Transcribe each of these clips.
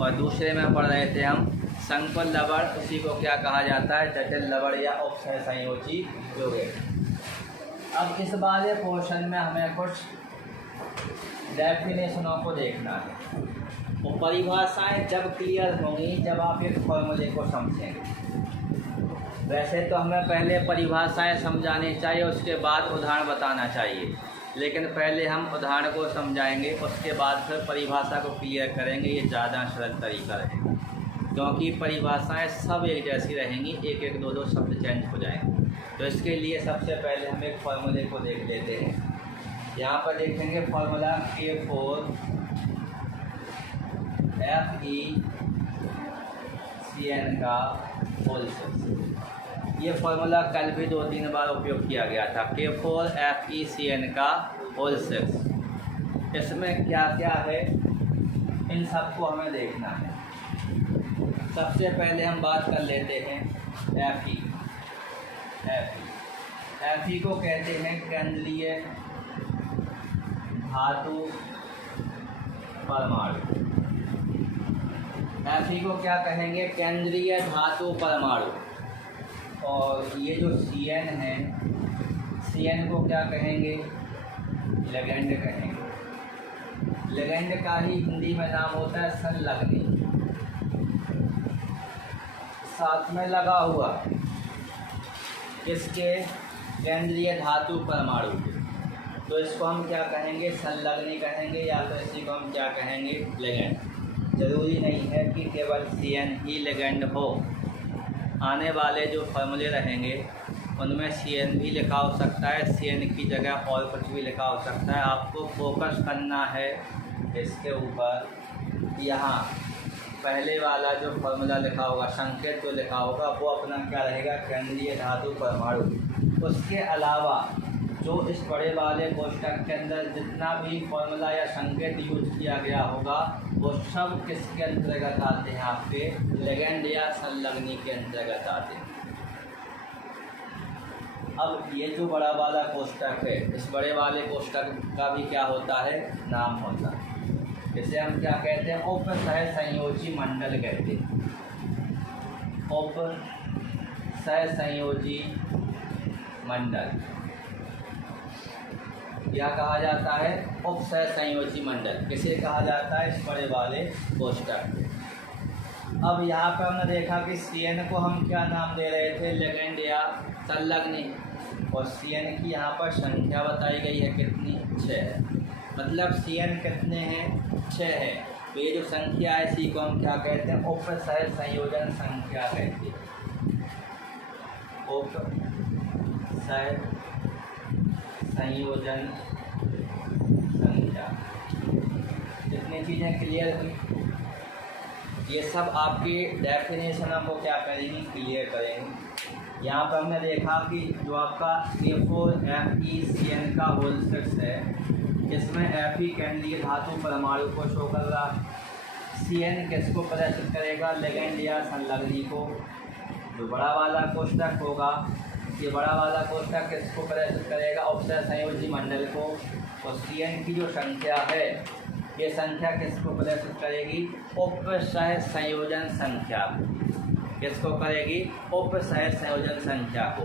और दूसरे में पढ़ रहे थे हम संकुल लवण, उसी को क्या कहा जाता है, जटिल लवण या उपसंयोजी यौगिक। अब इस वाले पोर्शन में हमें कुछ डेफिनेशनों को देखना है। वो परिभाषाएं जब क्लियर होंगी जब आप एक फॉर्मूले को समझेंगे। वैसे तो हमें पहले परिभाषाएं समझानी चाहिए, उसके बाद उदाहरण बताना चाहिए, लेकिन पहले हम उदाहरण को समझाएंगे, उसके बाद फिर परिभाषा को क्लियर करेंगे। ये ज़्यादा सरल तरीका रहेगा, क्योंकि परिभाषाएं सब एक जैसी रहेंगी, एक एक दो दो शब्द चेंज हो जाएंगे। तो इसके लिए सबसे पहले हम एक फार्मूले को देख लेते हैं। यहाँ पर देखेंगे फार्मूला K4 FeCN का होल 6। ये फार्मूला कल भी 2-3 बार उपयोग किया गया था, K4 FeCN का होल 6। इसमें क्या क्या है इन सबको हमें देखना है। सबसे पहले हम बात कर लेते हैं Fe को कहते हैं केंद्रीय धातु परमाणु। Fe को क्या कहेंगे, केंद्रीय धातु परमाणु। और ये जो Cn है, Cn को क्या कहेंगे, लिगैंड कहेंगे। लिगैंड का ही हिंदी में नाम होता है संलग्नी, साथ में लगा हुआ इसके केंद्रीय धातु परमाणु। तो इसको हम क्या कहेंगे, संलग्नी कहेंगे, या तो इसी को हम क्या कहेंगे, लिगैंड। ज़रूरी नहीं है कि केवल Cn ही लिगैंड हो। आने वाले जो फॉर्मूले रहेंगे उनमें Cn भी लिखा हो सकता है, Cn की जगह और कुछ भी लिखा हो सकता है। आपको फोकस करना है इसके ऊपर। यहाँ पहले वाला जो फॉर्मूला लिखा होगा, संकेत जो लिखा होगा, वो अपना क्या रहेगा, केंद्रीय धातु परमाणु। उसके अलावा जो इस बड़े वाले कोष्ठक के अंदर जितना भी फॉर्मूला या संकेत यूज किया गया होगा, वो सब किसके अंतर्गत आते हैं, आपके लिगैंड या संलग्नी के अंतर्गत आते हैं। अब ये जो बड़ा वाला कोष्ठक है, इस बड़े वाले कोष्ठक का भी क्या होता है, नाम होता है। इसे हम क्या कहते हैं, उपसहसंयोजी मंडल कहते हैं। उपसहसंयोजी मंडल क्या कहा जाता है, उपसहसंयोजी मंडल। किसे कहा जाता है, इस बड़े वाले कोष्ठक। अब यहाँ पर हमने देखा कि Cn को हम क्या नाम दे रहे थे, लिगैंड या संलग्नी। और Cn की यहाँ पर संख्या बताई गई है कितनी, 6। मतलब Cn कितने हैं, 6 है। तो ये जो संख्या है इसी को हम क्या कहते हैं, उपसहसंयोजन संख्या कहते हैं। उपसहसंयोजन संख्या। जितनी चीज़ें क्लियर हुई, ये सब आपकी डेफिनेशन हम वो क्या करेंगे, क्लियर करेंगे। यहाँ पर हमने देखा कि जो आपका K4 FeCN का होल 6 है, इसमें Fe केंद्रीय धातु परमाणु को शो कर रहा है। Cn किसको प्रदर्शित करेगा, लिगैंड या संलग्नी को। जो बड़ा वाला कोष्ठक होगा, ये बड़ा वाला कोष्ठक किसको प्रदर्शित करेगा, उपसहसंयोजी मंडल को। और Cn की जो संख्या है, ये संख्या किसको प्रदर्शित करेगी, उपसहसंयोजन संख्या। किसको करेगी, उपसहसंयोजन संख्या को।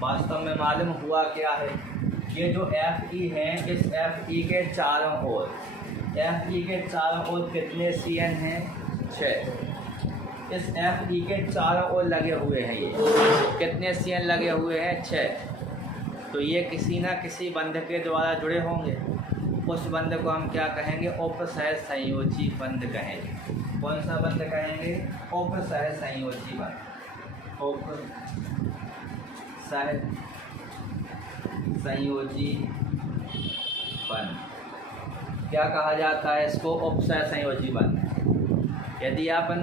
वास्तव में मालूम हुआ क्या है, ये जो Fe हैं, इस Fe के चारों ओर, Fe के चारों ओर कितने Cn हैं, 6। इस Fe के चारों ओर लगे हुए हैं, ये कितने Cn लगे हुए हैं, 6। तो ये किसी ना किसी बंध के द्वारा जुड़े होंगे। उस बंध को हम क्या कहेंगे, उपसहसंयोजी बंध कहेंगे। कौन सा बंध कहेंगे, उपसहसंयोजी बंध। उपसहसंयोजी बंध क्या कहा जाता है, इसको उपसहसंयोजी बंध। यदि आप इन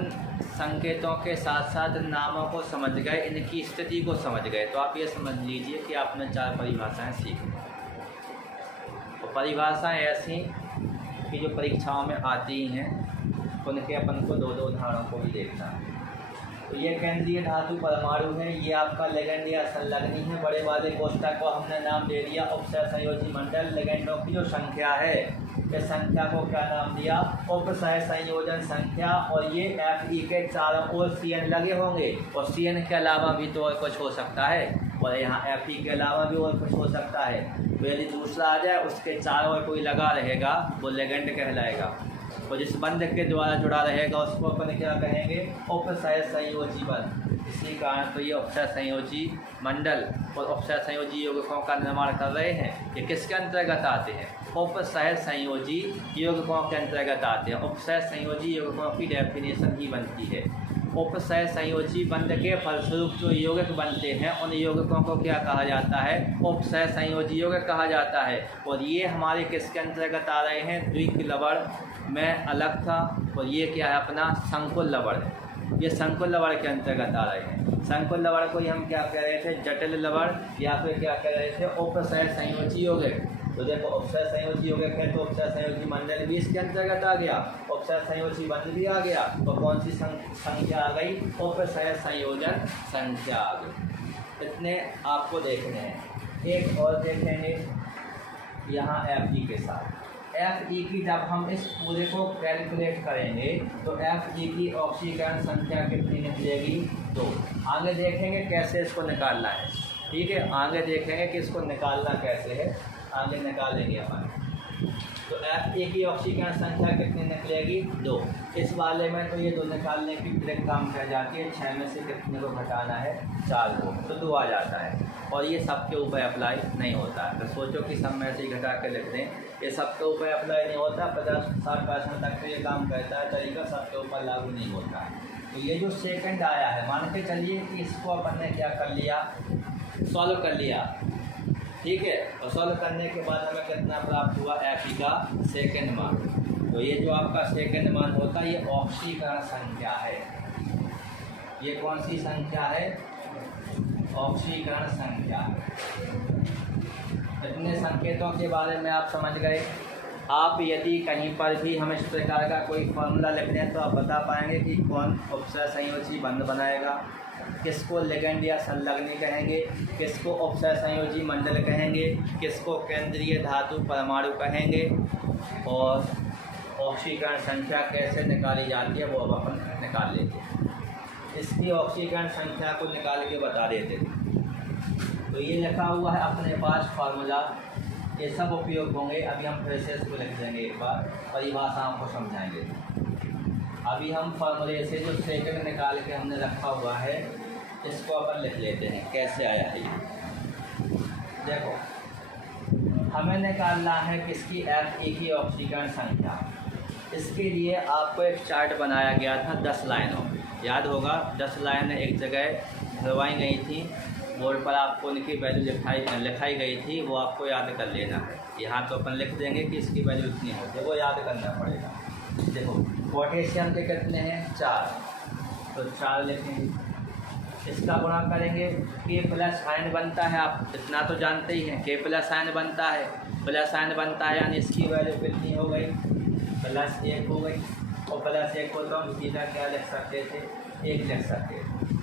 संकेतों के साथ साथ नामों को समझ गए, इनकी स्थिति को समझ गए, तो आप ये समझ लीजिए कि आपने 4 परिभाषाएं सीखी। तो परिभाषाएं ऐसी कि जो परीक्षाओं में आती हैं, उनके अपन को 2-2 उदाहरणों को भी देखना है। तो ये केंद्रीय धातु परमाणु है, ये आपका लिगैंड या संलग्नी है। बड़े वाले कोष्ठक को हमने नाम दे दिया उपसह संयोजी मंडल। लिगैंडों की जो संख्या है, इस संख्या को क्या नाम दिया? उपसह संयोजन संख्या। और ये Fe के चारों ओर CN लगे होंगे, और CN के अलावा भी तो और कुछ हो सकता है, और यहाँ Fe के अलावा भी और कुछ हो सकता है। तो यदि दूसरा आ जाए, उसके चारों ओर कोई लगा रहेगा, वो लिगैंड कहलाएगा। और जिस बंध के द्वारा जुड़ा रहेगा उसको अपन क्या कहेंगे? उपसह संयोजी बंध। इसी कारण तो ये उपसह संयोजी मंडल और उपसह संयोजी यौगिकों का निर्माण कर रहे हैं। ये किसके अंतर्गत आते हैं? उपसह संयोजी यौगिकों के अंतर्गत आते हैं। उपसह संयोजी यौगिकों की डेफिनेशन ही बनती है। उपसह संयोजी बंध के फलस्वरूप जो यौगिक बनते हैं, उन यौगिकों को क्या कहा जाता है? उपसह संयोजी यौगिक कहा जाता है। और ये हमारे किसके अंतर्गत आ रहे हैं? द्विक लवण में अलग था, और ये क्या है अपना? संकुल लवण है। ये संकुल लवण के अंतर्गत आ रहे हैं। संकुल लवण को ही हम क्या कह रहे थे? जटिल लवण, या फिर क्या कह रहे थे? उपसह संयोजी यौगिक। तो देखो उपसह संयोजी यौगिक है तो उपसह संयोजी मंडल भी इसके अंतर्गत आ गया, उपसह संयोजी बंध भी आ गया। तो कौन सी संख्या आ गई? उपसह संयोजन संख्या आ गई। इतने आपको देखने हैं। एक और देखेंगे यहाँ Fe के साथ। Fe की जब हम इस पूरे को कैलकुलेट करेंगे तो Fe की ऑक्सीकरण संख्या कितनी निकलेगी? 2। आगे देखेंगे कैसे इसको निकालना है। ठीक है, आगे देखेंगे कि इसको निकालना कैसे है, आगे निकालेंगे अपन। तो Fe की ऑक्सीकरण संख्या कितनी निकलेगी? 2। इस वाले में तो ये 2 निकालने की ट्रिक काम कर जाती है। 6 में से कितने को घटाना है? 4 को, तो 2 आ जाता है। और ये सबके ऊपर अप्लाई नहीं होता है। तो सोचो कि सब में से ही घटा के लिख दें, ये सबके ऊपर अप्लाई नहीं होता। 50-60% तक तो ये काम करता है, तरीका सबके ऊपर लागू नहीं होता है। तो ये जो सेकंड आया है, मान के चलिए कि इसको अपन ने क्या कर लिया? सॉल्व कर लिया। ठीक है, और सॉल्व करने के बाद हमें कितना प्राप्त हुआ? Fe का सेकंड मान। तो ये जो आपका सेकंड मान होता है, ये ऑक्सीकरण संख्या है। ये कौन सी संख्या है? ऑक्सीकरण संख्या। इतने संकेतों के बारे में आप समझ गए। आप यदि कहीं पर भी हम इस प्रकार का कोई फॉर्मूला लिख दें तो आप बता पाएंगे कि कौन उपसह संयोजी बंध बनाएगा, किसको लिगैंड या संलग्नी कहेंगे, किसको उपसह संयोजी मंडल कहेंगे, किसको केंद्रीय धातु परमाणु कहेंगे, और ऑक्सीकरण संख्या कैसे निकाली जाती है वो अब अपन निकाल लेते हैं। इसकी ऑक्सीकरण संख्या को निकाल के बता देते हैं। तो ये लिखा हुआ है अपने पास फार्मूला, ये सब उपयोग होंगे। अभी हम फिर से इसको लिख देंगे, एक बार परिभाषाओं को समझाएंगे। अभी हम फार्मूले से जो सेकंड निकाल के हमने रखा हुआ है, इसको अपन लिख लेते हैं कैसे आया है ये। देखो, हमें निकालना है किसकी? Fe की ऑक्सीकरण संख्या। इसके लिए आपको एक चार्ट बनाया गया था 10 लाइनों, याद होगा। 10 लाइन एक जगह भरवाई गई थी, बोर्ड पर आपको उनकी वैल्यू लिखाई गई थी, वो आपको याद कर लेना है। यहाँ तो अपन लिख देंगे कि इसकी वैल्यू इतनी होती है, वो याद करना पड़ेगा। देखो, पोटेशियम के कितने हैं? 4, तो 4 लिखेंगे। इसका गुणा करेंगे, K+ आयन बनता है, आप इतना तो जानते ही हैं, K+ आयन बनता है, प्लस आयन बनता है, यानी इसकी वैल्यू कितनी हो गई? +1 हो गई। और +1 को तो हम सीधा क्या लिख सकते थे? 1 लिख सकते थे।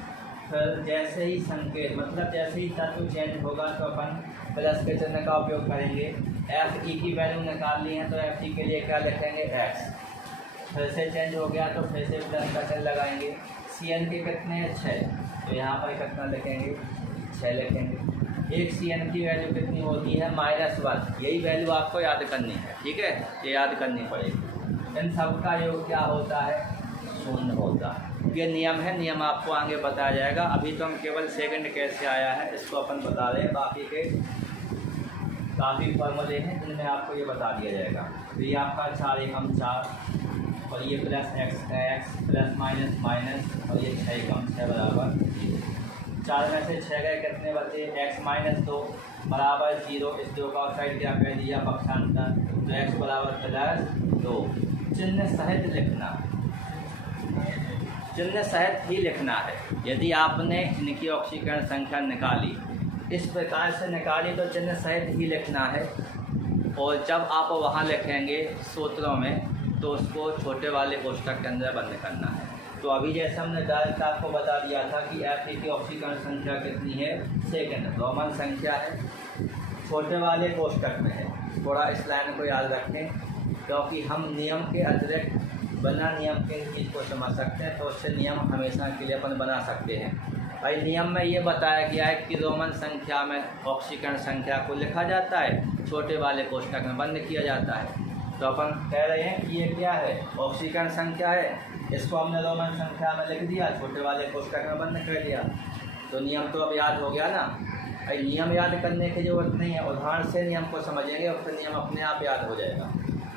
फिर जैसे ही संकेत, मतलब जैसे ही तत्व चेंज होगा तो अपन प्लस के चिन्ह का उपयोग करेंगे। Fe की वैल्यू निकालनी है तो Fe के लिए क्या लिखेंगे? x। फिर से चेंज हो गया तो फिर से प्लस का चिन्ह लगाएंगे। Cn के कितने हैं? 6, तो यहाँ पर कितना लिखेंगे? 6 लिखेंगे। एक Cn की वैल्यू कितनी होती है? -1। यही वैल्यू आपको याद करनी है, ठीक है, ये याद करनी पड़ेगी। इन सब का योग क्या होता है? 0 होता है। ये नियम है, नियम आपको आगे बताया जाएगा। अभी तो हम केवल सेकंड कैसे आया है इसको अपन बता रहे हैं, बाकी के काफ़ी फॉर्मूले हैं जिनमें आपको ये बता दिया जाएगा। तो ये आपका 4 एकम 4, और ये +x है, x +- और ये 6 एकम 6 बराबर 0। 4 में से 6 गए, कितने बचे? x - 2 बराबर 0। इस 2 का साइड क्या कह दिया? पक्षांतर। तो x बराबर +2। चिन्ह सहित लिखना, चिन्ह सहित ही लिखना है। यदि आपने इनकी ऑक्सीकरण संख्या निकाली, इस प्रकार से निकाली, तो चिन्ह सहित ही लिखना है। और जब आप वहाँ लिखेंगे सूत्रों में, तो उसको छोटे वाले कोष्ठक के अंदर बंद करना है। तो अभी जैसे हमने डायरेक्ट आपको बता दिया था कि Fe की ऑक्सीकरण संख्या कितनी है, सेकंड, रोमन संख्या है, छोटे वाले कोष्टक में है। थोड़ा इस लाइन को याद रखें, क्योंकि हम नियम के अतिरिक्त बिना नियम के चीज़ को समझ सकते हैं, तो उससे नियम हमेशा के लिए अपन बना सकते हैं। भाई नियम में ये बताया गया है कि रोमन संख्या में ऑक्सीकरण संख्या को लिखा जाता है, छोटे वाले कोष्टक में बंद किया जाता है। तो अपन कह रहे हैं कि ये क्या है, ऑक्सीकरण संख्या है, इसको हमने रोमन संख्या में लिख दिया, छोटे वाले कोष्टक में बंद कर दिया। तो नियम तो अब याद हो गया ना। भाई नियम याद करने की ज़रूरत नहीं है, उदाहरण से नियम को समझेंगे और फिर नियम अपने आप याद हो जाएगा।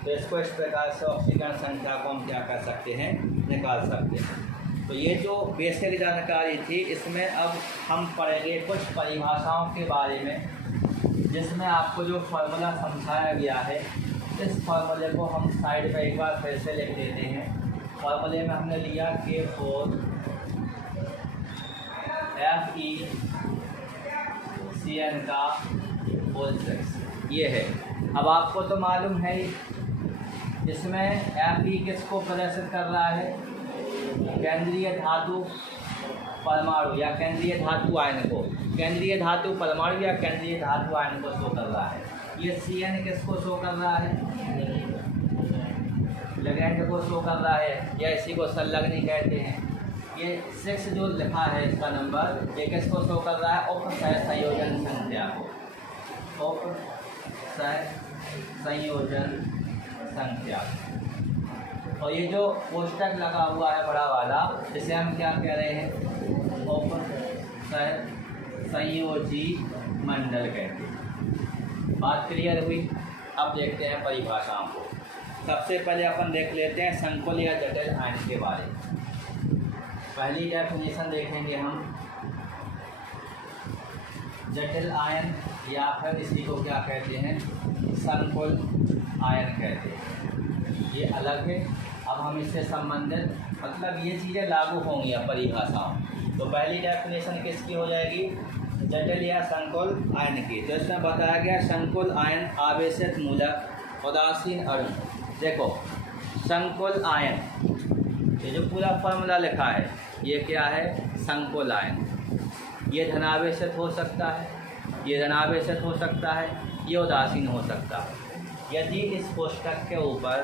तो इसको इस प्रकार से ऑक्सीकरण संख्या को हम क्या कर सकते हैं, निकाल सकते हैं। तो ये जो बेसिक जानकारी थी, इसमें अब हम पढ़ेंगे कुछ परिभाषाओं के बारे में, जिसमें आपको जो फार्मूला समझाया गया है, इस फार्मूले को हम साइड पर एक बार फिर से लिख देते हैं। फार्मूले में हमने लिया K4 FeCN का होल 6, ये है। अब आपको तो मालूम है इसमें Fe किसको प्रदर्शित कर रहा है, केंद्रीय धातु परमाणु या केंद्रीय धातु आयन को, केंद्रीय धातु परमाणु या केंद्रीय धातु आयन को शो कर रहा है। ये Cn किसको शो कर रहा है, लिगैंड को शो कर रहा है, या इसी को संलग्नी कहते हैं। ये 6 जो लिखा है इसका नंबर, ये किसको शो कर रहा है, उपसंयोजन संख्या को, उपसंयोजन संख्या। और ये जो कोष्टक लगा हुआ है बड़ा वाला, इसे हम क्या कह रहे हैं, उपसंयोजी मंडल कहते हैं। बात क्लियर हुई। अब देखते हैं परिभाषाओं को। सबसे पहले अपन देख लेते हैं संकुल या जटिल आयन के बारे में। पहली डेफिनेशन देखेंगे हम, जटिल आयन या फिर इसी को क्या कहते हैं, संकुल आयन कहते हैं। ये अलग है। अब हम इससे संबंधित मतलब ये चीज़ें लागू होंगी अब परिभाषाओं। तो पहली डेफिनेशन किसकी हो जाएगी, जटिल या संकुल आयन की। तो इसमें बताया गया संकुल आयन आवेशित मूलक उदासीन अणु। देखो संकुल आयन, ये जो पूरा फॉर्मूला लिखा है ये क्या है, संकुल आयन। ये धनावेशित हो सकता है, ये धनावेशित हो सकता है, ये उदासीन हो सकता है। यदि इस कोष्टक के ऊपर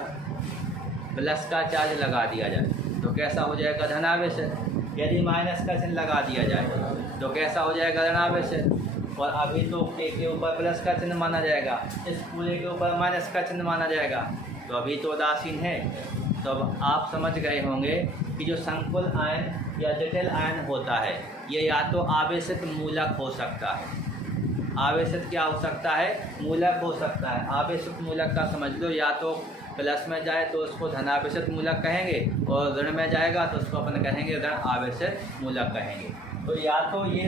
प्लस का चार्ज लगा दिया जाए तो कैसा हो जाएगा, धनावेशित। यदि माइनस का चिन्ह लगा दिया जाए तो कैसा हो जाएगा, धनावेशित। और अभी तो के ऊपर प्लस का चिन्ह माना जाएगा, इस पूरे के ऊपर माइनस का चिन्ह माना जाएगा, तो अभी तो उदासीन है। तो अब आप समझ गए होंगे कि जो संकुल आयन या जटिल आयन होता है, ये या तो आवेशित मूलक हो सकता है। आवेशित क्या हो सकता है, मूलक हो सकता है। आवेशित मूलक का समझ लो, या तो प्लस में जाए तो उसको धनावेशित मूलक कहेंगे, और ऋण में जाएगा तो उसको अपन कहेंगे ऋण आवेशित मूलक कहेंगे। तो या तो ये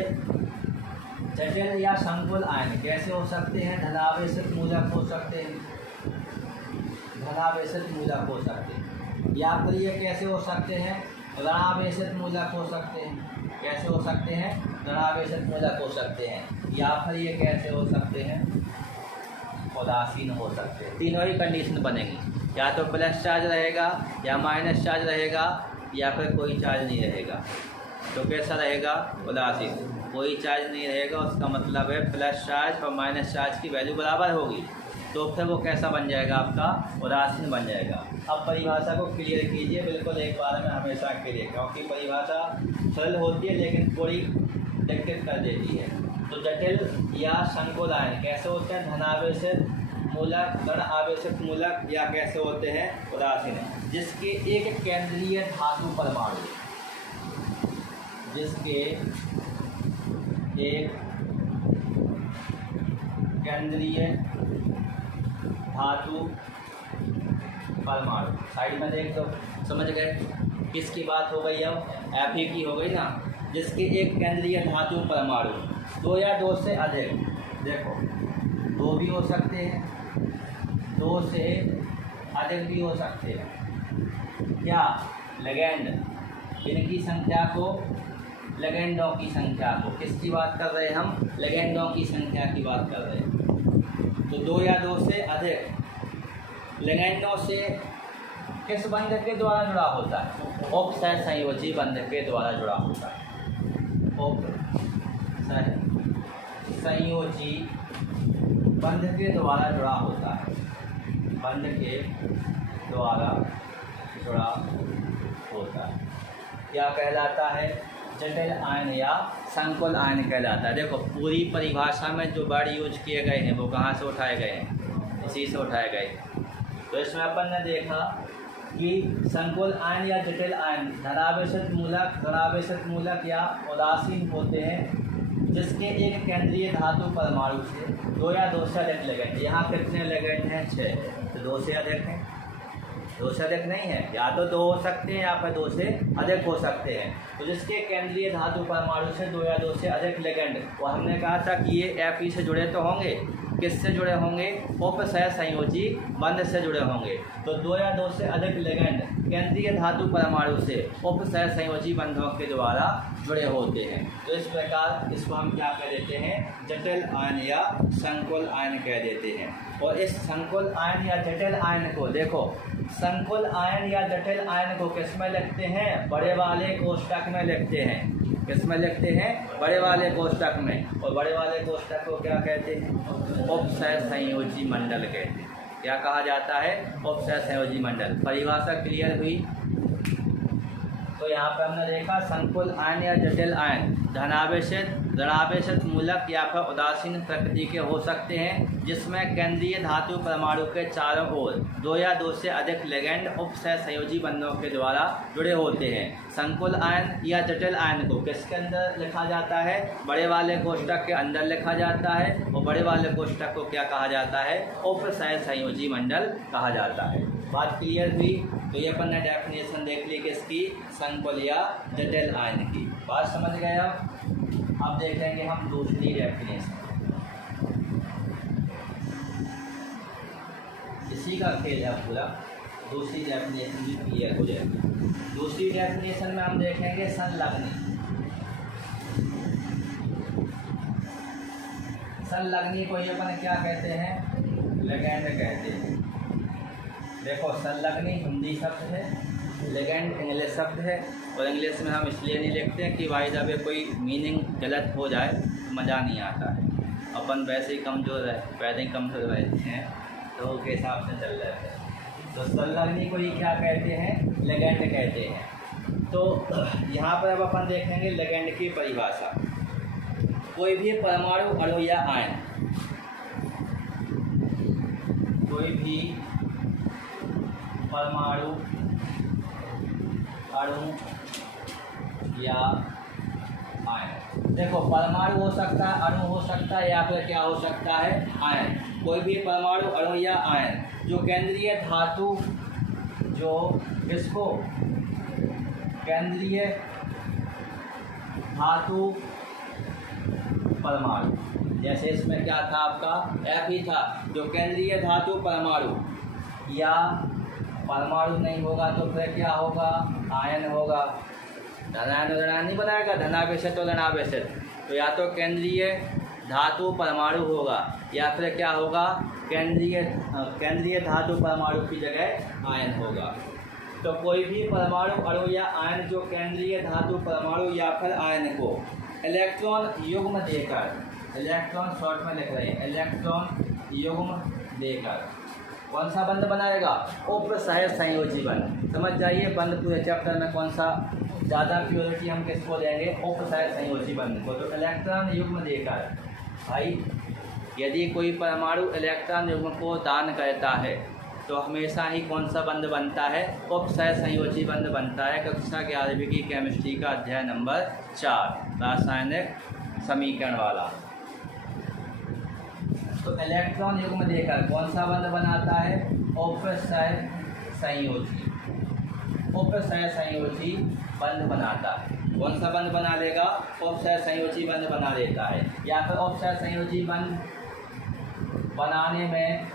जटिल या संकुल आयन कैसे हो सकते हैं, धनावेशित मूलक हो सकते हैं, धनावेशित मूलक हो सकते हैं। या फिर ये कैसे हो सकते हैं, ऋणावेशित मूलक हो सकते हैं। कैसे हो सकते हैं, ऋणावेशित मूलक हो सकते हैं। या फिर ये कैसे हो सकते हैं, उदासीन हो सकते हैं। तीनों ही कंडीशन बनेगी, या तो प्लस चार्ज रहेगा, या माइनस चार्ज रहेगा, या फिर कोई चार्ज नहीं रहेगा। तो कैसा रहेगा, उदासीन। कोई चार्ज नहीं रहेगा, उसका मतलब है प्लस चार्ज और माइनस चार्ज की वैल्यू बराबर होगी, तो फिर वो कैसा बन जाएगा, आपका उदासीन बन जाएगा। अब परिभाषा को क्लियर कीजिए बिल्कुल एक बार में हमेशा के लिए, क्योंकि परिभाषा सरल होती है लेकिन थोड़ी दिक्कत कर देती है। तो जटिल या संकुल आयन कैसे होते हैं, धनावेशित मूलक, ऋण आवेशित मूलक, या कैसे होते हैं, उदासीन। जिसके एक केंद्रीय धातु परमाणु, जिसके एक केंद्रीय धातु परमाणु, साइड में देख दो, समझ गए किसकी बात हो गई, अब Fe की हो गई ना। जिसके एक केंद्रीय धातु परमाणु, दो या दो से अधिक, देखो दो भी हो सकते हैं, दो से अधिक भी हो सकते हैं। क्या, लिगैंड, इनकी संख्या को, लिगैंडों की संख्या को, किसकी बात कर रहे हैं हम, लिगैंडों की संख्या की बात कर रहे हैं। तो दो या दो से अधिक लिगैंडों से किस बंध के द्वारा जुड़ा होता है? उपसह संयोजी बंध के द्वारा जुड़ा होता है। उपसह संयोजी बंध के द्वारा जुड़ा होता है। बंध के द्वारा जुड़ा होता है। क्या कहलाता है? जटिल आयन या संकुल आयन कहलाता है। देखो पूरी परिभाषा में जो वर्ड यूज किए गए हैं वो कहाँ से उठाए गए हैं? इसी से उठाए गए। तो इसमें अपन ने देखा कि संकुल आयन या जटिल आयन धनावेशित मूलक, ऋणावेशित मूलक या उदासीन होते हैं जिसके एक केंद्रीय धातु परमाणु से दो या दो से अधिक लिगेंड। यहाँ कितने लिगेंड हैं? 6। तो दो से अधिक हैं। दो से अधिक नहीं है, या तो दो हो सकते हैं या फिर दो से अधिक हो सकते हैं। तो जिसके केंद्रीय धातु परमाणु से दो या दो से अधिक लिगेंड, और हमने कहा था कि ये Fe से जुड़े तो होंगे, किससे जुड़े होंगे? उपसह संयोजी बंध से जुड़े होंगे। तो दो या दो से अधिक लिगेंड केंद्रीय धातु परमाणु से उपसह संयोजी बंधों के द्वारा जुड़े होते हैं। तो इस प्रकार इसको हम क्या कह देते हैं? जटिल आयन या संकुल आयन कह देते हैं। और इस संकुल आयन या जटिल आयन को देखो, संकुल आयन या जटिल आयन को किस में लिखते हैं? बड़े वाले कोष्ठक में लिखते हैं। किस में लिखते हैं? बड़े वाले कोष्ठक में। और बड़े वाले कोष्ठक को क्या कहते हैं? उपसह संयोजी मंडल कहते हैं। क्या कहा जाता है? उपसह संयोजी मंडल। परिभाषा क्लियर हुई? तो यहाँ पे हमने देखा संकुल आयन या जटिल आयन धनावेशित, ऋणावेशित मूलक या फिर उदासीन प्रकृति के हो सकते हैं जिसमें केंद्रीय धातु परमाणु के चारों ओर दो या दो से अधिक लिगेंड उपसह संयोजी बंधों के द्वारा जुड़े होते हैं। संकुल आयन या जटिल आयन को किसके अंदर लिखा जाता है? बड़े वाले कोष्ठक के अंदर लिखा जाता है। और बड़े वाले कोष्ठक को क्या कहा जाता है? उपसह संयोजी मंडल कहा जाता है। बात क्लियर हुई? तो ये अपन ने डेफिनेशन देख ली किसकी? संकुल या जटिल आयन की। बात समझ गए? अब देखेंगे हम दूसरी डेफिनेशन। इसी का खेल है पूरा। दूसरी डेफिनेशन भी क्लियर हो जाएगी। दूसरी डेफिनेशन में हम देखेंगे संलग्नी। संलग्नी को ये अपन क्या कहते हैं? लिगेंड कहते हैं। देखो संलग्नी हिंदी शब्द है, लिगेंड इंग्लिश शब्द है। और इंग्लिश में हम इसलिए नहीं लिखते हैं कि भाई जब कोई मीनिंग गलत हो जाए तो मज़ा नहीं आता है। अपन वैसे ही कमज़ोर है, पहले ही कमज़ोर रहते हैं तो उसके हिसाब से चल रहे हैं। तो संलग्नी को ही क्या कहते हैं? लिगेंड कहते हैं। तो यहाँ पर अब अपन देखेंगे लिगेंड की परिभाषा। कोई भी परमाणु, अणु या आयन, कोई भी परमाणु, अणु या आयन। देखो परमाणु हो सकता है, अणु हो सकता है या फिर क्या हो सकता है? आयन। कोई भी परमाणु, अणु या आयन जो केंद्रीय धातु, जो इसको केंद्रीय धातु परमाणु, जैसे इसमें क्या था आपका? Fe था, जो केंद्रीय धातु परमाणु, या परमाणु नहीं होगा तो फिर क्या होगा? आयन होगा। धनायन ऋणायन नहीं बनाएगा, धनावेशित और ऋणावेशित। तो या तो केंद्रीय धातु परमाणु होगा या फिर क्या होगा? केंद्रीय धातु परमाणु की जगह आयन होगा। तो कोई भी परमाणु, अणु या आयन जो केंद्रीय धातु परमाणु या फिर आयन को इलेक्ट्रॉन युग्म देकर, इलेक्ट्रॉन शॉर्ट में लिख रहे हैं, इलेक्ट्रॉन युग्म देकर कौन सा बंध बनाएगा? उपसह संयोजी बंध। समझ जाइए बंध पूरे चैप्टर में कौन सा ज़्यादा प्योरिटी हम किसको देंगे? उपसह संयोजी बंध को। तो इलेक्ट्रॉन युग्म देकर, भाई यदि कोई परमाणु इलेक्ट्रॉन युग्म को दान करता है तो हमेशा ही कौन सा बंध बनता है? उपसह संयोजी बंध बनता है। कक्षा 11वीं की केमिस्ट्री का अध्याय नंबर 4 रासायनिक समीकरण वाला। तो इलेक्ट्रॉन युग्म देकर कौन सा बंध बनाता है? उपसह संयोजी, उपसह संयोजी बंध बनाता है। कौन सा बंध बना लेगा? उपसह संयोजी बंध बना लेता है। या फिर उपसह संयोजी बंध बनाने में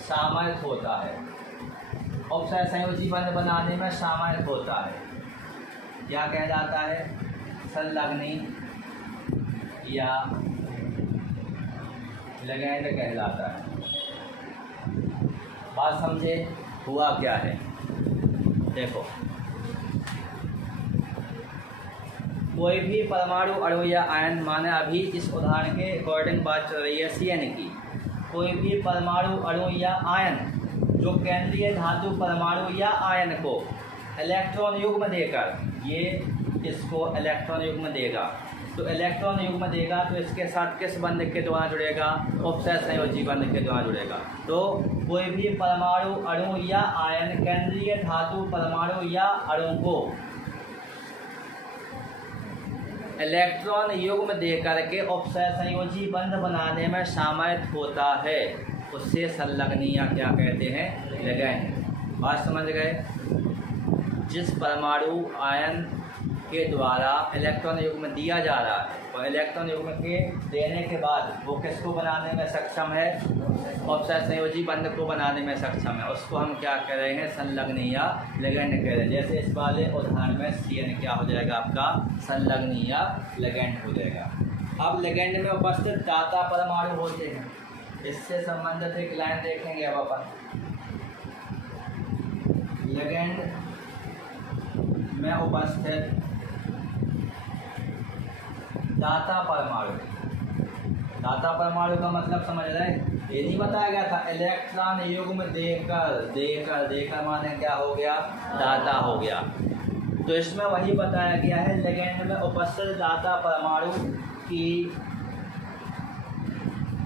सामर्थ होता है, उपसह संयोजी बंध बनाने में सामर्थ होता है। क्या कहलाता है? संलग्नी या लिगेंड कहलाता है। बात समझे? हुआ क्या है, देखो कोई भी परमाणु अणु या आयन, माने अभी इस उदाहरण के अकॉर्डिंग बात चल रही है CN की, कोई भी परमाणु अणु या आयन जो केंद्रीय धातु परमाणु या आयन को इलेक्ट्रॉन युग्म देकर, ये इसको इलेक्ट्रॉन युग्म देगा, तो इलेक्ट्रॉन युग्म देगा तो इसके साथ किस बंध के द्वारा जुड़ेगा, उपसर्ग संयोजी बंध के द्वारा जुड़ेगा। तो कोई भी परमाणु अणु या आयन केंद्रीय धातु परमाणु या अणु को इलेक्ट्रॉन युग्म देकर के उपसर्ग संयोजी बंध बनाने में शामिल होता है, उससे संलग्नियाँ क्या कहते हैं, लिगैंड। बात समझ गए। जिस परमाणु आयन के द्वारा इलेक्ट्रॉन युग्म दिया जा रहा है और इलेक्ट्रॉन युग्म के देने के बाद वो किसको बनाने में सक्षम है, उपसर्ग संयोजी बंध को बनाने में सक्षम है, उसको हम क्या कह रहे हैं, संलग्निया लिगैंड कह रहे हैं। जैसे इस वाले उदाहरण में CN क्या हो जाएगा आपका, संलग्निया लिगैंड हो जाएगा। अब लिगैंड में उपस्थित दाता परमाणु होते हैं, इससे संबंधित एक लाइन देखेंगे अब अपन। लिगैंड में उपस्थित दाता परमाणु, दाता परमाणु का मतलब समझ रहे हैं, ये नहीं बताया गया था इलेक्ट्रॉन युग्म देकर, देकर देकर माने क्या हो गया, दाता हो गया। तो इसमें वही बताया गया है, लिगैंड में उपस्थित दाता परमाणु की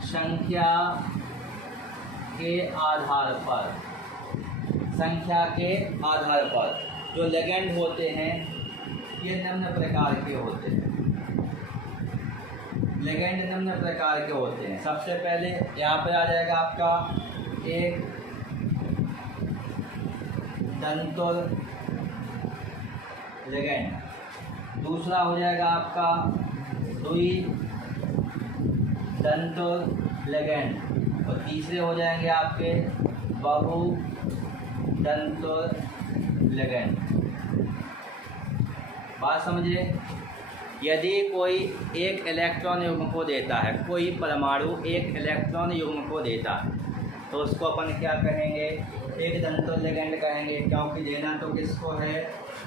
संख्या के आधार पर, संख्या के आधार पर जो लिगैंड होते हैं ये निम्न प्रकार के होते हैं। लिगैंड निम्न प्रकार के होते हैं। सबसे पहले यहाँ पे आ जाएगा आपका एक दंतुल लिगैंड, दूसरा हो जाएगा आपका द्वि दंतुल लिगैंड और तीसरे हो जाएंगे आपके बहु दंतुल लिगैंड। बात समझिए। यदि कोई एक इलेक्ट्रॉन युग्म को देता है, कोई परमाणु एक इलेक्ट्रॉन युग्म को देता है, तो उसको अपन क्या कहेंगे, एक दंतुल लिगैंड कहेंगे, क्योंकि देना तो किसको है,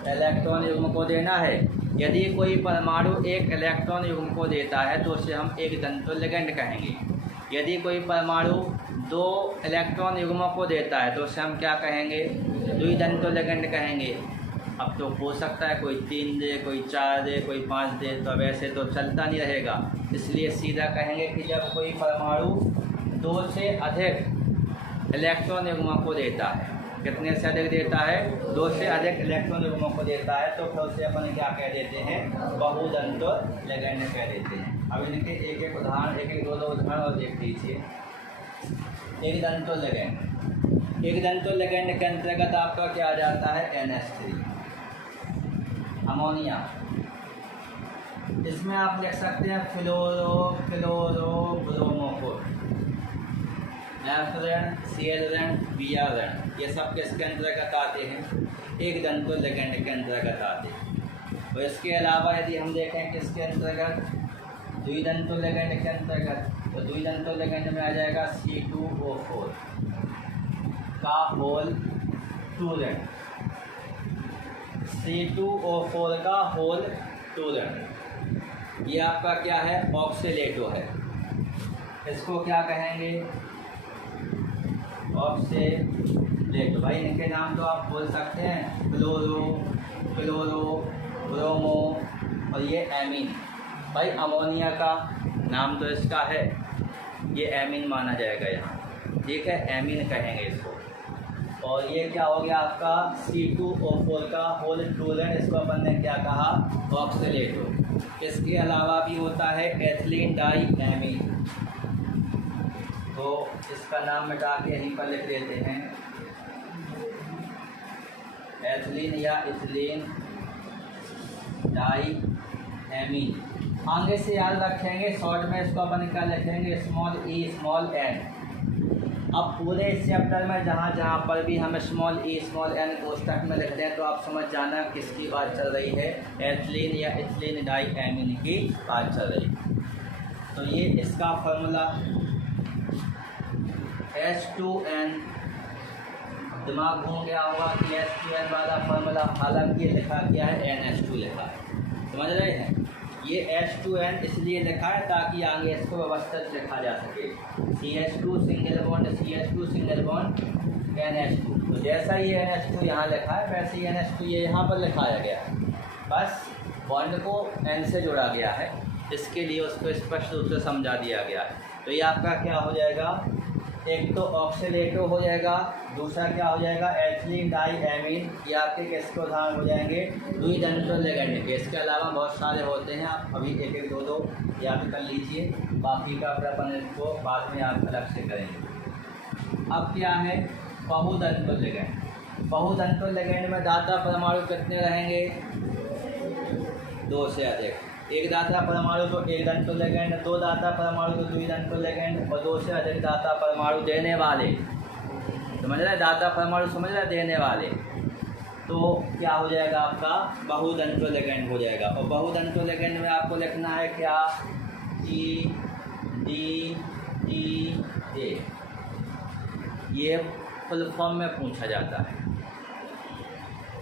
इलेक्ट्रॉन युग्म को देना है। यदि कोई परमाणु एक इलेक्ट्रॉन युग्म को देता है तो उसे हम एक दंतुल लिगैंड कहेंगे। यदि कोई परमाणु दो इलेक्ट्रॉन युग्मों को देता है तो उसे हम क्या कहेंगे, द्विदंतुल लिगैंड कहेंगे। अब तो हो सकता है कोई 3 दे, कोई 4 दे, कोई 5 दे, तो अब ऐसे तो चलता नहीं रहेगा, इसलिए सीधा कहेंगे कि जब कोई परमाणु 2 से अधिक इलेक्ट्रॉन युग्मों को देता है, कितने से अधिक देता है, 2 से अधिक इलेक्ट्रॉन युग्मों को देता है, तो फिर उसे अपन क्या कह देते हैं, बहुदंतुल लिगैंड कह देते हैं। अब इनके एक एक उदाहरण, एक एक दो उदाहरण और देख लीजिए। एक दंतुल लिगैंड, एक दंतुल लिगैंड के अंतर्गत आपका क्या आ जाता है, NH3 अमोनिया। इसमें आप लिख सकते हैं फ्लोरो ब्रोमोफोर, F ऋण, Cl ऋण, Br ऋण, ये सब किसके अंतर्गत आते हैं, एक दंतुल लिगैंड के अंतर्गत आते हैं। और इसके अलावा यदि हम देखें किसके अंतर्गत, द्विदंतुल लिगैंड के अंतर्गत, तो द्विदंतुल लिगैंड में आ जाएगा C2O4 का होल 2 ऋण, C2O4 का होल 2 ऋण। ये आपका क्या है, ऑक्सीलेटो है, इसको क्या कहेंगे, ऑक्सीलेटो। भाई इनके नाम तो आप बोल सकते हैं, क्लोरो, ब्रोमो और ये एमीन। भाई अमोनिया का नाम तो इसका है, ये एमीन माना जाएगा यहाँ, ठीक है, एमीन कहेंगे इसको। और ये क्या हो गया आपका C2O4 का होल 2 ऋण, इसको अपन ने क्या कहा, ऑक्सीलेटो। इसके अलावा भी होता है एथिलीन डाई एमीन, तो इसका नाम मिटा के यहीं पर लिख देते हैं, एथिलीन या इथिलीन डाई एमीन। आगे से याद रखेंगे, शॉर्ट में इसको अपन क्या लिखेंगे, स्मॉल e स्मॉल n। अब पूरे इस चैप्टर में जहाँ जहाँ पर भी हम स्मॉल e स्मॉल n कोष्टक में लिख दें तो आप समझ जाना किसकी बात चल रही है, एथिलीन या इथिलीन डाई एमीन की बात चल रही है। तो ये इसका फॉर्मूला H2N दिमाग घूम गया होगा कि H2N वाला फार्मूला, हालांकि लिखा क्या है NH2 लिखा है, समझ रहे हैं। ये H2N इसलिए लिखा है ताकि आगे इसको व्यवस्थित लिखा जा सके, CH2 single bond CH2 single bond NH2। तो जैसा ये NH2 यहाँ लिखा है वैसे ही NH2 ये यहाँ पर लिखाया गया है, बस बॉन्ड को N से जोड़ा गया है, इसके लिए उसको स्पष्ट रूप से समझा दिया गया है। तो ये आपका क्या हो जाएगा, एक तो ऑक्सीडेटिव हो जाएगा, दूसरा क्या हो जाएगा एथिलीन डाई एमीन, ये आपके किसके उदाहरण हो जाएंगे, द्विदंतोल लिगैंड के। इसके अलावा बहुत सारे होते हैं, आप अभी एक एक दो दो याद कर लीजिए, बाकी का फिर अपन इसको बाद में आप अलग से करेंगे। अब क्या है बहुदंतोल लिगैंड। बहुदंतोल लिगैंड में दाता परमाणु कितने रहेंगे, 2 से अधिक। एक दाता परमाणु तो एक दंतोल लिगैंड, 2 दाता परमाणु तो द्विदंतोल लिगैंड, और 2 से अधिक दाता परमाणु देने वाले, समझ रहे, दाता परमाणु समझ रहे, देने वाले, तो क्या हो जाएगा आपका बहुदंतोल लिगैंड हो जाएगा। और बहुदंतोल लिगैंड में आपको लिखना है क्या, TDTA, ये फुल फॉर्म में पूछा जाता है,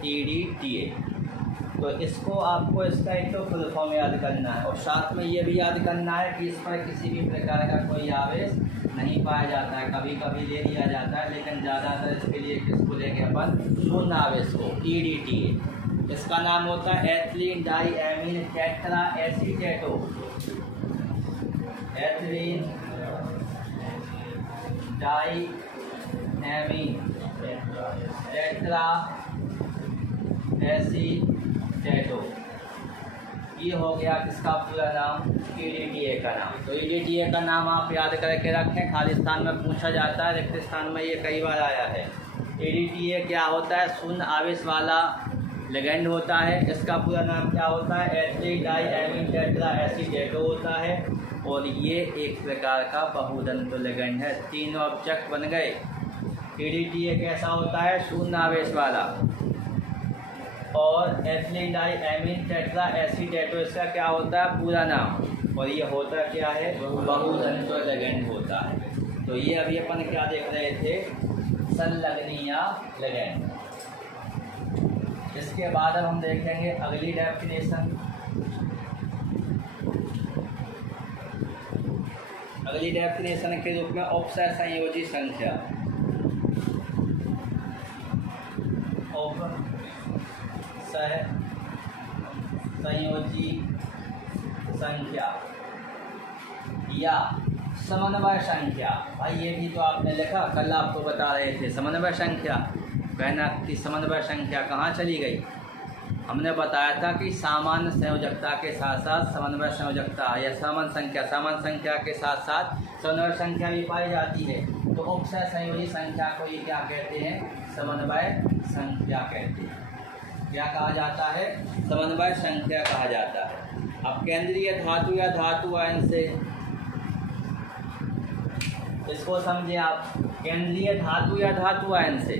TDTA। तो इसको आपको इसका एक तो फुल फॉर्म याद करना है, और साथ में ये भी याद करना है कि इस पर किसी भी प्रकार का कोई आवेश नहीं पाया जाता है, कभी कभी ले लिया जाता है, लेकिन ज़्यादातर इसके लिए किसको लेंगे अपन, शून्य आवेश को, TDTA। इसका नाम होता है ethylene di amine tetra acetato, ethylene di amine tetra acetato, ये हो गया किसका पूरा नाम, EDTA का नाम। तो EDTA का नाम आप याद करके रखें, खाली स्थान में पूछा जाता है, रिक्त स्थान में ये कई बार आया है। EDTA क्या होता है, शून्य आवेश वाला लिगैंड होता है। इसका पूरा नाम क्या होता है, एथिलीन डाई एमीन टेट्रा एसीटेटो होता है, और ये एक प्रकार का बहुदंतोल लिगैंड है। 3 ऑब्जेक्ट बन गए। EDTA कैसा होता है, शून्य आवेश वाला, और एथिलीन डाई एमीन टेट्रा एसीटेटो इसका क्या होता है पूरा नाम, और ये होता क्या है, बहुदंतोल लिगैंड होता है। तो ये अभी अपन क्या देख रहे थे, संलग्नीय लिगैंड। इसके बाद अब हम देखेंगे अगली डेफिनेशन। अगली डेफिनेशन के रूप में उपसय संयोजी संख्या, संयोजी संख्या या समन्वय संख्या। भाई ये भी तो आपने लिखा, कल आपको बता रहे थे समन्वय संख्या, कहना कि समन्वय संख्या कहाँ चली गई। हमने बताया था कि सामान्य संयोजकता के साथ साथ समन्वय संयोजकता या सामान्य संख्या के साथ साथ समन्वय संख्या भी पाई जाती है। तो उपसय संयोजी संख्या को ये क्या कहते हैं, समन्वय संख्या कहते हैं। क्या कहा जाता है, समन्वय संख्या कहा जाता है। अब केंद्रीय धातु या धातु आयन से इसको समझे आप, केंद्रीय धातु या धातु आयन से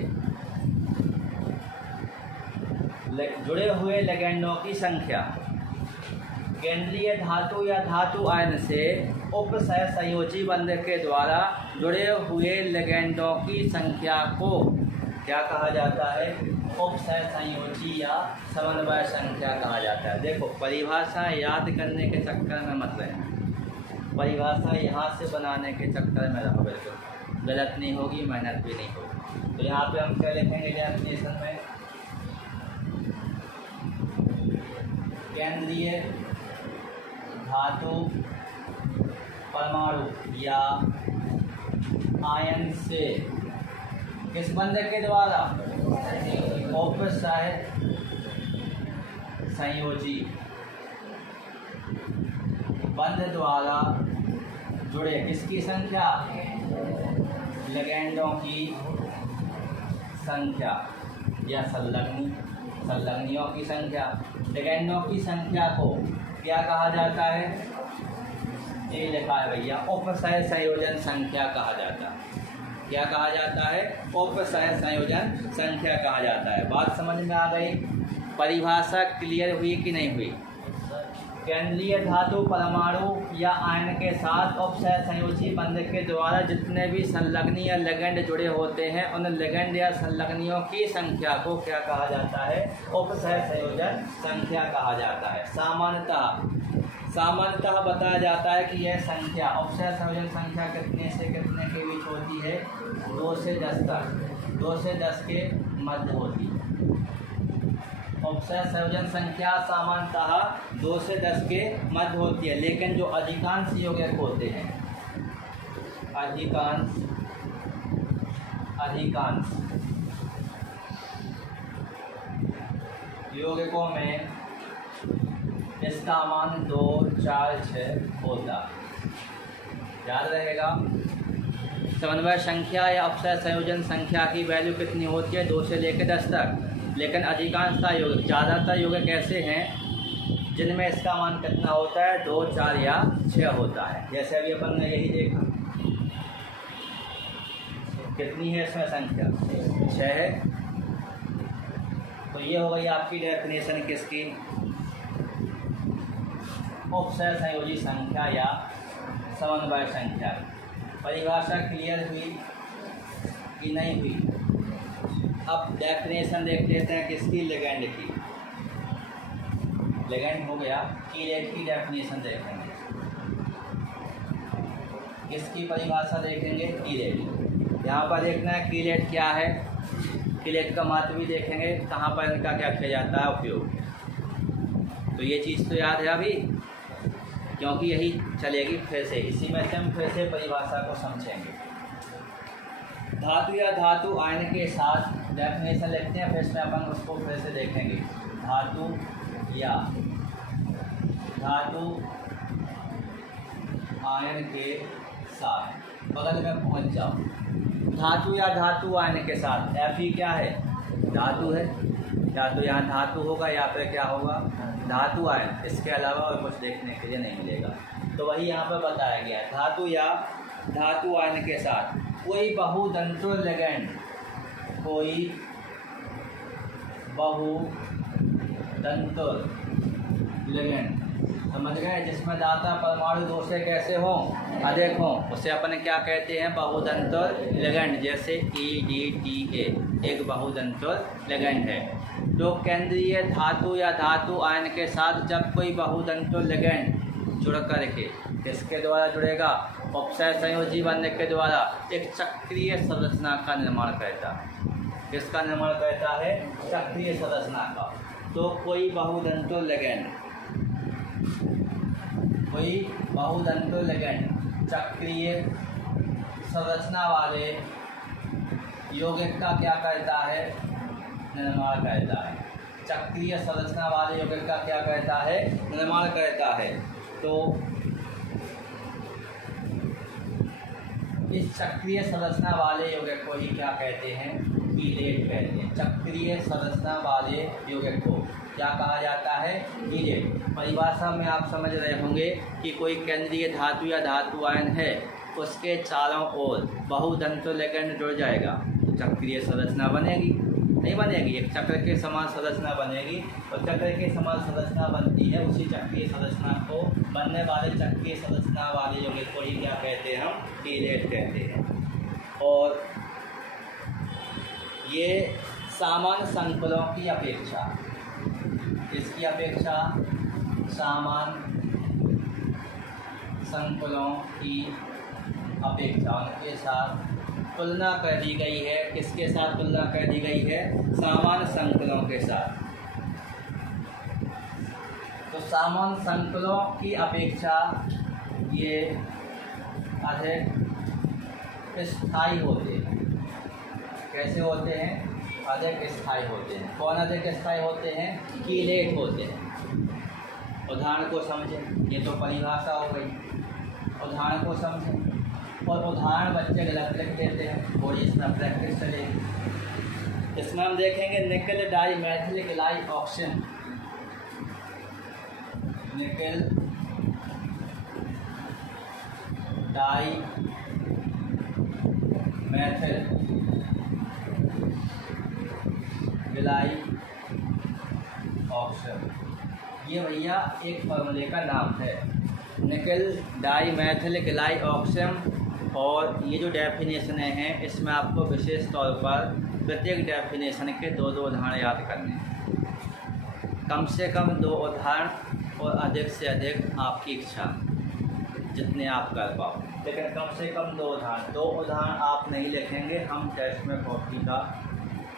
जुड़े हुए लिगैंडों की संख्या, केंद्रीय धातु या धातु आयन से उपसय संयोजी बंध के द्वारा जुड़े हुए लिगैंडों की संख्या को क्या कहा जाता है, उपसय संयोजी या समन्वय संख्या कहा जाता है। देखो परिभाषा याद करने के चक्कर में मत रहना, परिभाषा यहाँ से बनाने के चक्कर में रहो, बिल्कुल गलत नहीं होगी, मेहनत भी नहीं होगी। तो यहाँ पे हम क्या लिखेंगे डेफिनेशन में, केंद्रीय धातु परमाणु या आयन से किस बंध के द्वारा, उपसय संयोजी बंध द्वारा जुड़े किसकी संख्या, लिगैंडों की संख्या या संलग्नियों की संख्या। लिगैंडों की संख्या को क्या कहा जाता है, ये लिखा है भैया, उपसय संयोजन संख्या कहा जाता है। क्या कहा जाता है, उपसय संयोजन संख्या कहा जाता है। बात समझ में आ गई, परिभाषा क्लियर हुई कि नहीं हुई, केंद्रीय धातु परमाणु या आयन के साथ उपसह संयोजी बंध के द्वारा जितने भी संलग्नी या लिगेंड जुड़े होते हैं उन लिगेंड या संलग्नियों की संख्या को क्या कहा जाता है? उपसह संयोजन संख्या कहा जाता है। सामान्यतः बताया जाता है कि यह संख्या उपसह संयोजन संख्या कितने से कितने के बीच होती है? 2 से 10 तक, 2 से 10 के मध्य होती है। उपसह संयोजन संख्या सामान्यतः 2 से 10 के मध्य होती है, लेकिन जो अधिकांश यौगिक होते हैं, अधिकांश यौगिकों में इसका मान 2, 4, 6 होता है। याद रहेगा, समन्वय संख्या या उपसह संयोजन संख्या की वैल्यू कितनी होती है? 2 से लेकर 10 तक। लेकिन अधिकांशतः यौगिक, ज़्यादातर यौगिक ऐसे हैं जिनमें इसका मान कितना होता है? 2, 4 या 6 होता है। जैसे अभी अपन ने यही देखा, कितनी है इसमें संख्या? 6 है। तो ये हो गई आपकी डेफिनेशन किसकी? उपसह संयोजी संख्या या समन्वय संख्या। परिभाषा क्लियर हुई कि नहीं हुई? अब डेफिनेशन देख लेते हैं किसकी? लिगेंड की। लिगेंड हो गया, कीलेट की डेफिनेशन देखेंगे। किसकी परिभाषा देखेंगे? कीलेट। यहाँ पर देखना है कीलेट क्या है, कीलेट का महत्व भी देखेंगे, कहाँ पर इनका क्या किया जाता है उपयोग। तो ये चीज़ तो याद है अभी, क्योंकि यही चलेगी फिर से, इसी में से हम फिर से परिभाषा को समझेंगे। धातु या धातु आयन के साथ डेफिनेशन लिखते हैं, फिर इसमें अपन उसको फिर से देखेंगे। धातु या धातु आयन के साथ, बगल में पहुंच जाओ। धातु या धातु आयन के साथ, Fe क्या है? धातु है, या तो यहाँ धातु होगा या फिर क्या होगा? धातु आयन। इसके अलावा और कुछ देखने के लिए नहीं मिलेगा। तो वही यहाँ पर बताया गया है। धातु या धातु आयन के साथ कोई बहुदंतुल लिगेंड, कोई बहुदंतुल लिगेंड, समझ गए? जिसमें दाता परमाणु 2 से कैसे हों? अधिक हों, उसे अपन क्या कहते हैं? बहुदंतुल लिगेंड। जैसे EDTA एक बहुदंतुल लिगेंड है। तो केंद्रीय धातु या धातु आयन के साथ जब कोई बहुदंतुल लिगेंड जुड़ करके, किसके द्वारा जुड़ेगा? उपसह संयोजी बंध के द्वारा एक चक्रीय संरचना का निर्माण करता है। किसका निर्माण करता है? चक्रीय संरचना का। तो कोई बहुदंतुल लिगेंड, कोई बहुदंतुल लिगेंड चक्रीय संरचना वाले यौगिक का क्या करता है? निर्माण करता है। चक्रीय संरचना वाले यौगिक का क्या करता है? निर्माण करता है। तो इस चक्रीय संरचना वाले यौगिक को ही क्या कहते हैं? कीलेट कहते हैं। चक्रीय संरचना वाले यौगिक को क्या कहा जाता है? कीलेट। परिभाषा में आप समझ रहे होंगे कि कोई केंद्रीय धातु या धातु आयन है, उसके चारों ओर बहुदंतुल लिगेंड जुड़ जाएगा तो चक्रीय संरचना बनेगी? नहीं बनेगी। एक चक्र के समान संरचना बनेगी, और चक्र के समान संरचना बनती है, उसी चक्रीय संरचना को बनने वाले चक्रीय संरचना वाले यौगिक को ही क्या कहते हैं? हम कीलेट कहते हैं। और ये सामान्य संकुलों की अपेक्षा, इसकी अपेक्षा सामान्य संकुलों की अपेक्षा उनके साथ तुलना कर दी गई है। किसके साथ तुलना कर दी गई है? सामान्य संकुलों के साथ। तो सामान्य संकुलों की अपेक्षा ये अधिक स्थायी होते हैं। कैसे होते हैं? अधिक स्थायी होते हैं। कौन अधिक स्थायी होते हैं? कीलेट होते हैं। उदाहरण को समझें, ये तो परिभाषा हो गई, उदाहरण को समझें। और उदाहरण बच्चे गलत लिख देते हैं, थोड़ी इसमें प्रैक्टिस चलेगी। इसमें हम देखेंगे निकल डाई मैथिल गिलाई ऑक्सीजन, निकल डाई मैथिल गिलाई ऑक्सीजन। ये भैया एक फॉर्मूले का नाम है, निकल डाईमेथिल गलाइऑक्सिम। और ये जो डेफिनेशन हैं इसमें आपको विशेष तौर पर प्रत्येक डेफिनेशन के 2-2 उदाहरण याद करने हैं। कम से कम 2 उदाहरण और अधिक से अधिक आपकी इच्छा, जितने आप कर पाओ, लेकिन कम से कम 2 उदाहरण। 2 उदाहरण आप नहीं लिखेंगे, हम टेस्ट में कॉपी का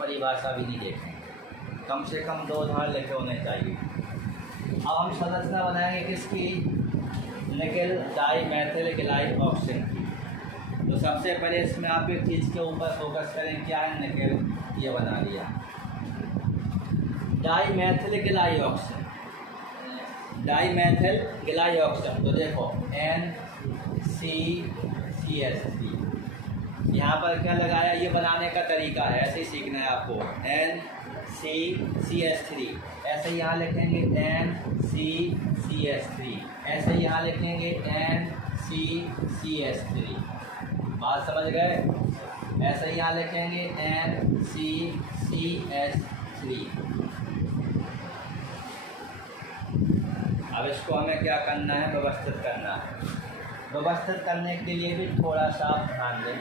परिभाषा भी नहीं देखेंगे। कम से कम 2 उदाहरण लिखे होने चाहिए। अब हम संरचना बनाएंगे किसकी, निकल डाईमेथिल गलाइऑक्सिम की। तो सबसे पहले इसमें आप एक चीज़ के ऊपर फोकस करें, क्या है, निकल ये बना लिया डाईमेथिल गलाइऑक्सिम। डाईमेथिल गलाइऑक्सिम तो देखो NCCH3, यहाँ पर क्या लगाया, ये बनाने का तरीका है, ऐसे ही सीखना है आपको। NCCH3 ऐसे यहाँ लिखेंगे NCCH3, ऐसे यहाँ लिखेंगे NCCH3। बात समझ गए? ऐसे यहाँ लिखेंगे NCCH3। अब इसको हमें क्या करना है, व्यवस्थित करना है। व्यवस्थित करने के लिए भी थोड़ा सा ध्यान दें।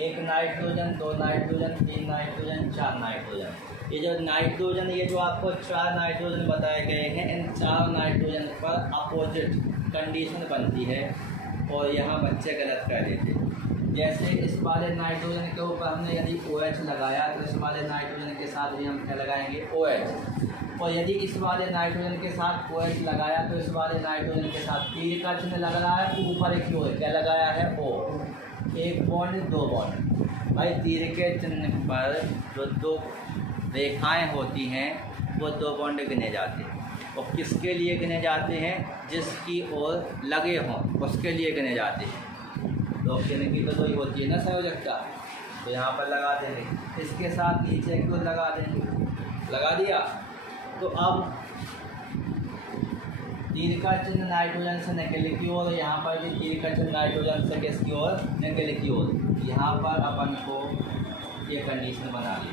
1 नाइट्रोजन, 2 नाइट्रोजन, 3 नाइट्रोजन, 4 नाइट्रोजन। ये जो नाइट्रोजन, ये जो आपको 4 नाइट्रोजन बताए गए हैं, इन 4 नाइट्रोजन पर अपोजिट कंडीशन बनती है और यहाँ बच्चे गलत कर देते हैं। जैसे इस वाले नाइट्रोजन के ऊपर हमने यदि OH लगाया तो इस वाले नाइट्रोजन के साथ भी हम क्या लगाएंगे, OH। और यदि इस वाले नाइट्रोजन के साथ OH लगाया तो इस वाले नाइट्रोजन के साथ तीर का चिन्ह लग रहा है, ऊपर एक क्यों क्या लगाया है, O। 1 bond 2 bond. भाई तीर के चिन्ह पर जो 2 रेखाएं होती हैं वो 2 बॉन्ड गिने जाते हैं। और किसके लिए गिने जाते हैं, जिसकी ओर लगे हों उसके लिए गिने जाते हैं। तो गिने की तो वही होती है ना संयोजकता, तो यहाँ पर लगा देंगे, इसके साथ नीचे क्यों लगा देंगे, लगा दिया। तो अब तीर का चिन्ह नाइट्रोजन से निकल की ओर, यहाँ पर भी तीर का चिन्ह नाइट्रोजन से किसकी ओर, निकल की ओर। यहाँ पर अपन को ये कंडीशन बना ली।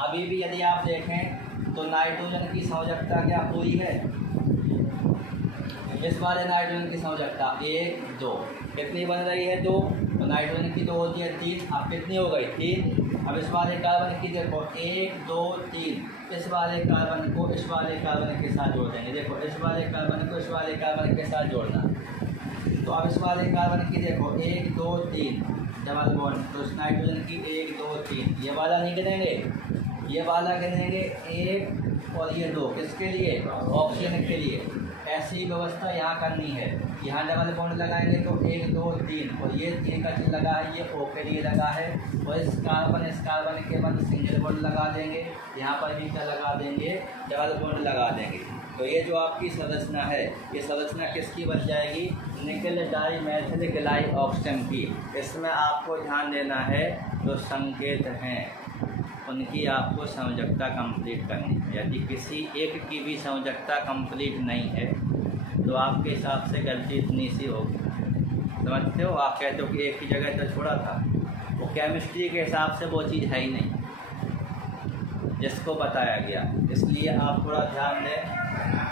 अभी भी यदि आप देखें तो नाइट्रोजन की संयोजकता क्या पूरी है, इस वाले नाइट्रोजन की संयोजकता 1 2 कितनी बन रही है, 2। तो नाइट्रोजन की 2 होती है 3, अब कितनी हो गई, 3। अब इस वाले कार्बन की देखो 1 2 3, इस वाले कार्बन को इस वाले कार्बन के साथ जोड़ देंगे। देखो इस वाले कार्बन को इस वाले कार्बन के साथ जोड़ना। तो अब इस वाले कार्बन की देखो 1 2 3 डबल बॉन्ड, तो इस नाइट्रोजन की 1 2 3, ये वाला नहीं गिनेंगे, ये वाला गिनेंगे 1 और ये 2, किसके लिए, ऑक्सीजन के लिए। ऐसी व्यवस्था यहाँ करनी है। यहाँ डबल बॉन्ड लगाएंगे तो 1 2 3, और ये 3 का चिन्ह लगा है, ये O के लिए लगा है। और इस कार्बन के बाद सिंगल बॉन्ड लगा देंगे, यहाँ पर भी क्या लगा देंगे, डबल बॉन्ड लगा देंगे। तो ये जो आपकी संरचना है, ये संरचना किसकी बन जाएगी, निकल डाईमेथिल गलाइऑक्सिम की। इसमें आपको ध्यान देना है जो संकेत हैं उनकी आपको संयोजकता कंप्लीट करनी है। यदि किसी एक की भी संयोजकता कंप्लीट नहीं है तो आपके हिसाब से गलती इतनी सी होगी, समझते हो। आप कहते हो कि एक ही जगह तो छोड़ा था, वो केमिस्ट्री के हिसाब से वो चीज़ है ही नहीं जिसको बताया गया। इसलिए आप थोड़ा ध्यान दें।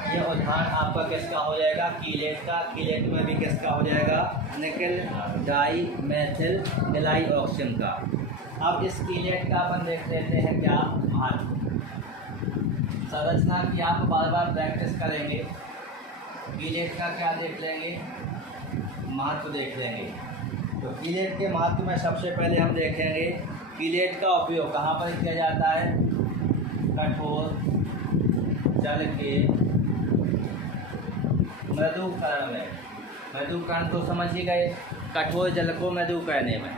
ये उदाहरण आपका किसका हो जाएगा, कीलेट का। कीलेट में भी किसका हो जाएगा, निकल डाईमेथिल गलाइऑक्सिम का। अब इस कीलेट का अपन देख लेते हैं क्या महत्व। संरचना की आप बार बार प्रैक्टिस करेंगे। कीलेट का क्या देख लेंगे, महत्व देख लेंगे। तो कीलेट के महत्व में सबसे पहले हम देखेंगे कीलेट का उपयोग कहाँ पर किया जाता है, कठोर जल के मृदुकरण में। मृदुकरण तो समझ ही गए, कठोर जल को मृदु करने में।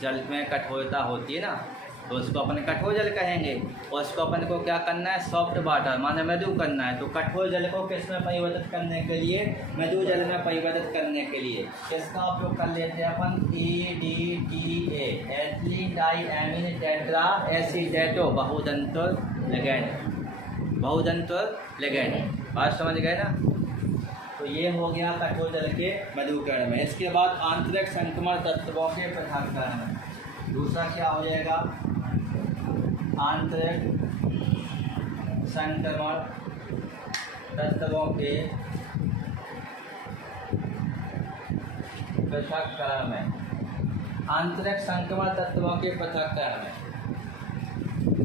जल में कठोरता होती है ना, तो उसको अपन कठोर जल कहेंगे। और उसको अपन को क्या करना है, सॉफ्ट वाटर माने मृदु करना है। तो कठोर जल को किस में परिवर्तित करने के लिए, मृदु जल में परिवर्तित करने के लिए किसका उपयोग कर लेते हैं अपन, EDTA ethylene diamine tetra acetato बहुदंतुर लिगैंड। बहुदंतुर लिगैंड, बात समझ गए ना। तो ये हो गया कठोर जल के मृदुकरण में। इसके बाद आंतरिक संक्रमण तत्वों के पृथक्करण में दूसरा क्या हो जाएगा, आंतरिक संक्रमण तत्वों के पृथक्करण में, आंतरिक संक्रमण तत्वों के पृथक्करण में।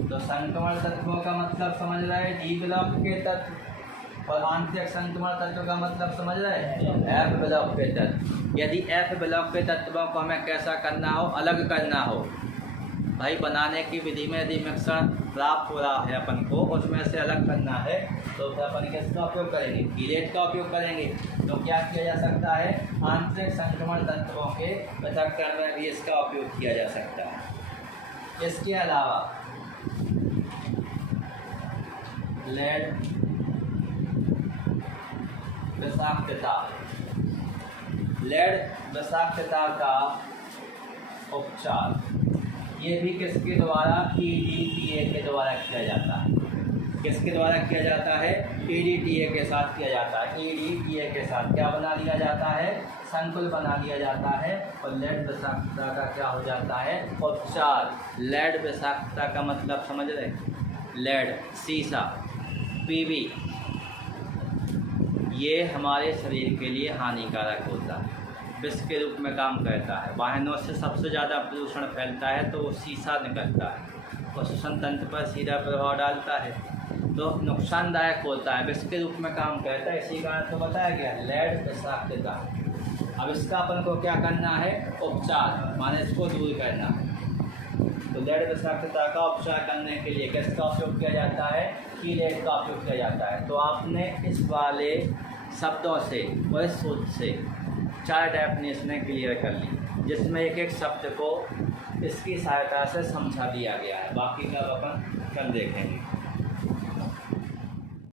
तो संक्रमण तत्वों का मतलब समझ रहे हैं डी ब्लॉक के तत्व, और आंतरिक संक्रमण तत्व का मतलब समझ रहे हैं एफ ब्लॉक के तत्व। यदि एफ ब्लॉक के तत्वों को हमें कैसा करना हो, अलग करना हो, भाई बनाने की विधि में यदि मिश्रण प्राप्त हो रहा है अपन को, उसमें से अलग करना है, तो फिर अपन किसका उपयोग करेंगे, कीलेट का उपयोग करेंगे। तो क्या किया जा सकता है, आंतरिक संक्रमण तत्वों के पृथक्करण में भी इसका उपयोग किया जा सकता है। इसके अलावा लेड विषाक्तता, लेड विषाक्तता का उपचार ये भी किसके द्वारा, EDTA के द्वारा किया जाता है। किसके द्वारा किया जाता है, EDTA के साथ किया जाता है। EDTA के साथ क्या बना लिया जाता है, संकुल बना लिया जाता है, और लेड विषाक्तता का क्या हो जाता है, उपचार। लेड विषाक्तता का मतलब समझ रहे, लेड शीशा PV ये हमारे शरीर के लिए हानिकारक होता है, विष के रूप में काम करता है। वाहनों से सबसे ज़्यादा प्रदूषण फैलता है तो वो शीशा निकलता है और श्वसन तंत्र पर सीधा प्रभाव डालता है, तो नुकसानदायक होता है, विष के रूप में काम करता है। इसी कारण तो बताया गया लेड विषाक्तता। अब इसका अपन को क्या करना है, उपचार, माने इसको दूर करना है। तो लेड विषाक्तता का उपचार करने के लिए किसका उपयोग किया जाता है, कीलेट का उपयोग किया जाता है। तो आपने इस वाले शब्दों से और इस सूत्र से 4 डेफिनेशनें क्लियर कर ली, जिसमें एक एक शब्द को इसकी सहायता से समझा दिया गया है। बाकी का अपन कल देखेंगे।